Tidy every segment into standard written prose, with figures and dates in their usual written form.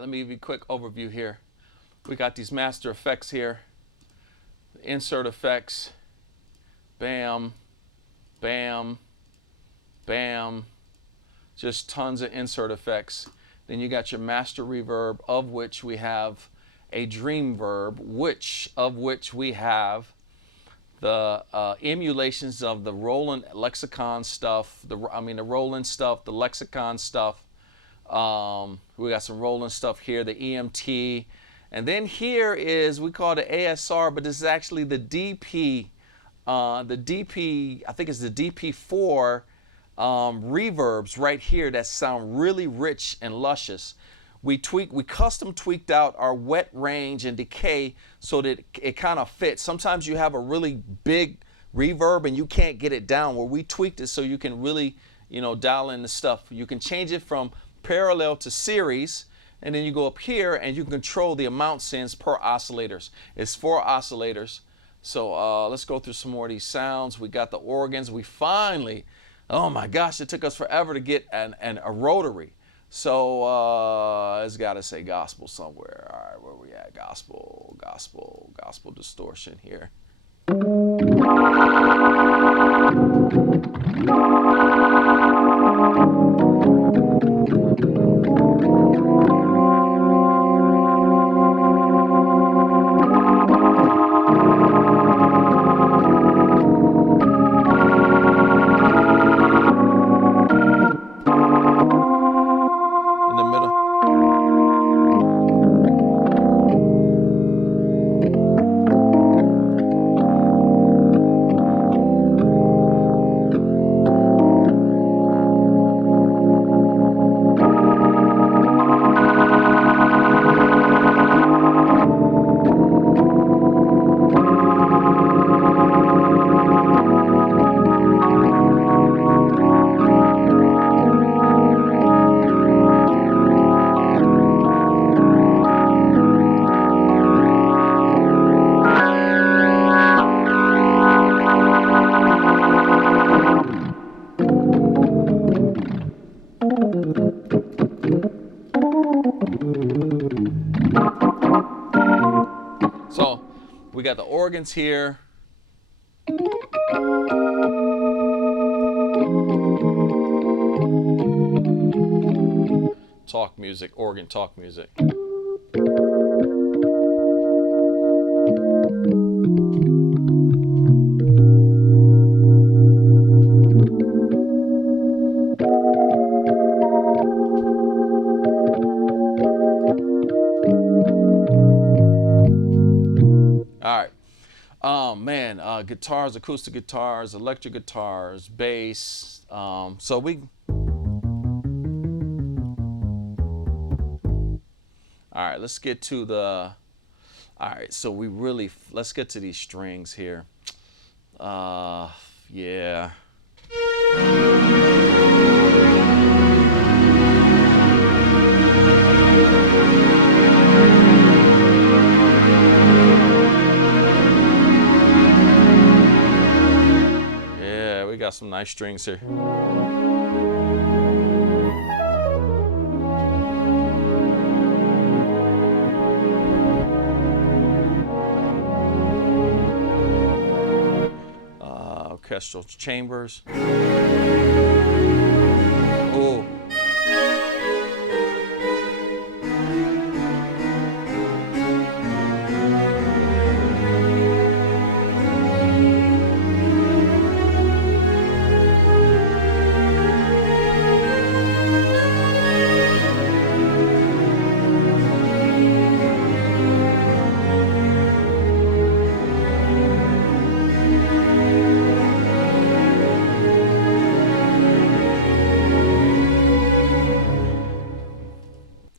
let me give you a quick overview here. We got these master effects here. Insert effects. Bam, bam, bam. Just tons of insert effects. Then you got your master reverb, of which we have a dream verb, of which we have the emulations of the Roland lexicon stuff, the Roland stuff, the lexicon stuff. We got some Roland stuff here, the EMT. And then here is, we call it the ASR, but this is actually the DP. I think it's the DP4 reverbs right here that sound really rich and luscious. We custom tweaked out our wet range and decay so that it kind of fits. Sometimes you have a really big reverb and you can't get it down. Where we tweaked it so you can really, dial in the stuff. You can change it from parallel to series, and then you go up here and you can control the amount sends per oscillators. It's 4 oscillators. So let's go through some more of these sounds. We got the organs. We finally, oh my gosh, it took us forever to get a rotary. So it's got to say gospel somewhere. All right, where we at? Gospel distortion here. So we got the organs here. Talk music, organ talk music. Guitars, acoustic guitars, electric guitars, bass. So we. All right, let's get to the. All right, so let's get to these strings here. Yeah. Got some nice strings here. Orchestral chambers. Oh.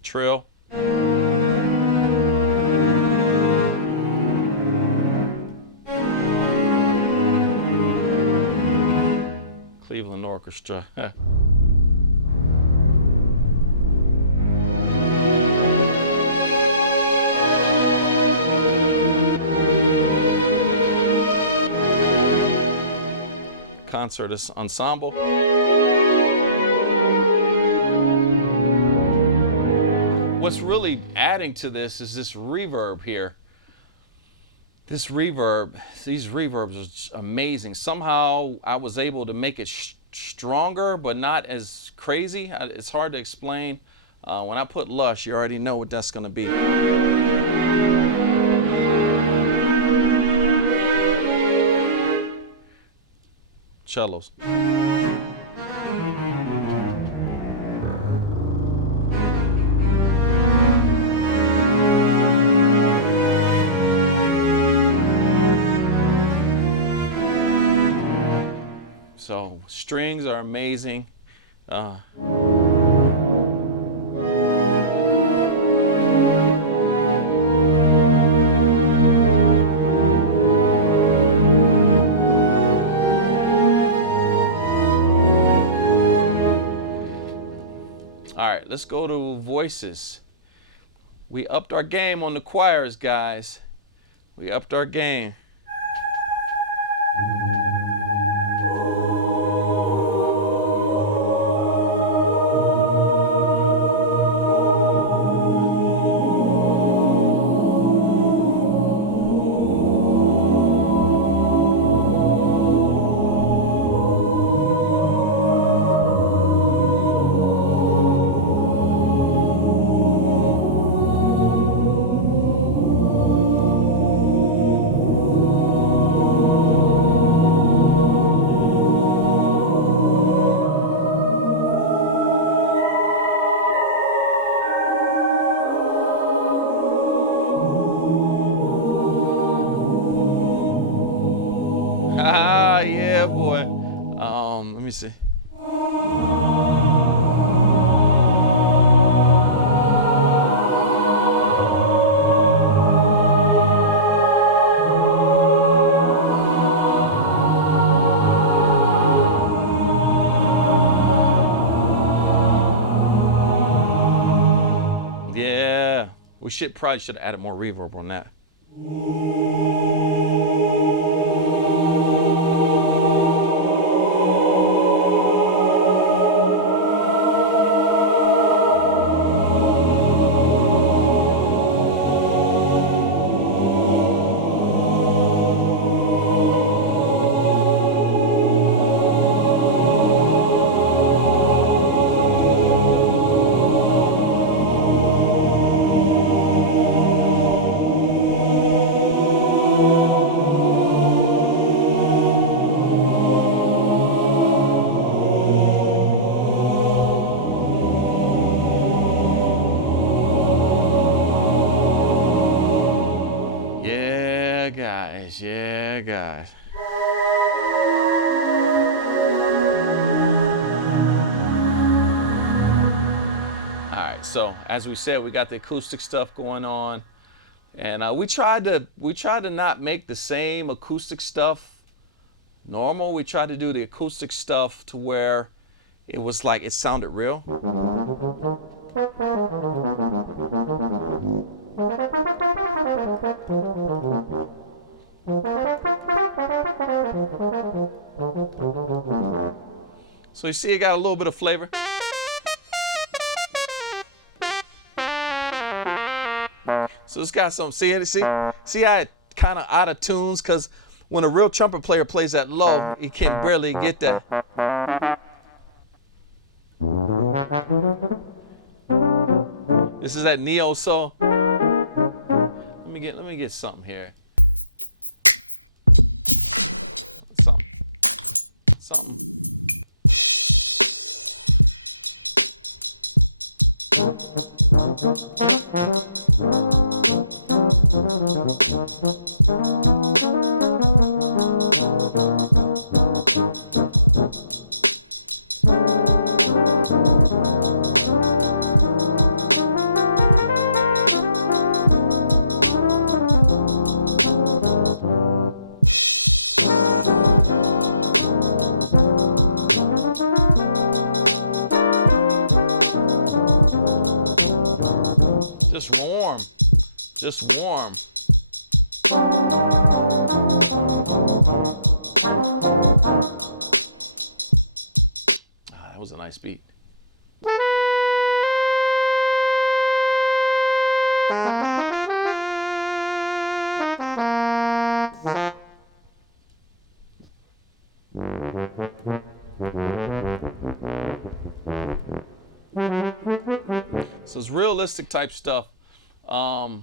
Trill. Cleveland Orchestra. Concert ensemble. what's really adding to this is this reverb here. This reverb, these reverbs are just amazing. Somehow I was able to make it stronger, but not as crazy. It's hard to explain. When I put Lush, you already know what that's going to be. Cellos. So strings are amazing. All right, let's go to voices. We upped our game on the choirs, guys. We upped our game. Ah, yeah, boy. Let me see. Yeah, we probably should have added more reverb on that. Yeah, guys. All right, so as we said, we got the acoustic stuff going on, and we tried to not make the same acoustic stuff normal. We tried to do the acoustic stuff to where it was like it sounded real. So you see it got a little bit of flavor. So it's got some, see how it kind of out of tunes, because when a real trumpet player plays that low, he can barely get that. This is that neo soul. Let me get something here. Something. Just warm. That was a nice beat. So it's realistic type stuff. My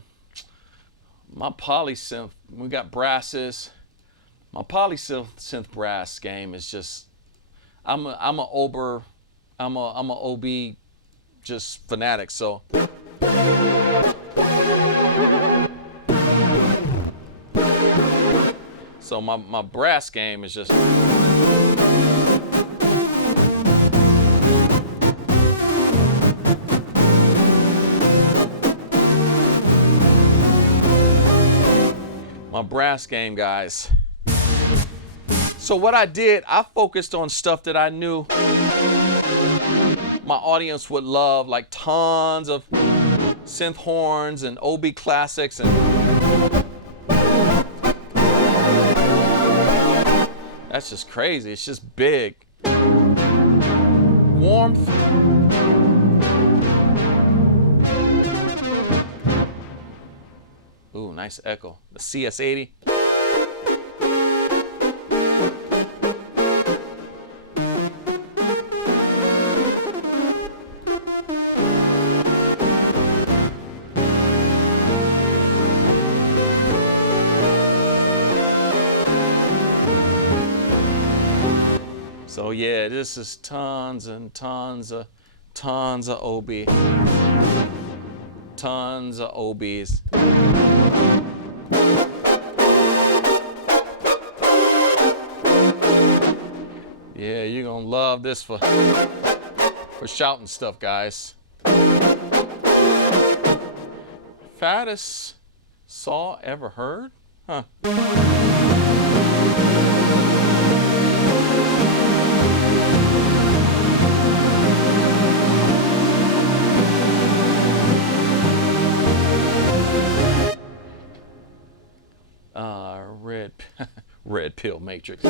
polysynth, we got brasses. My polysynth brass game is just, I'm a OB just fanatic. So my brass game is just. My brass game, guys. So what I did, I focused on stuff that I knew my audience would love, like tons of synth horns and OB classics, and that's just crazy. It's just big. Warmth. Ooh, nice echo. The CS80. So yeah, this is tons and tons of OB. Tons of OBs. Yeah, you're gonna love this for shouting stuff, guys. Fattest saw ever heard? Huh. Red pill matrix.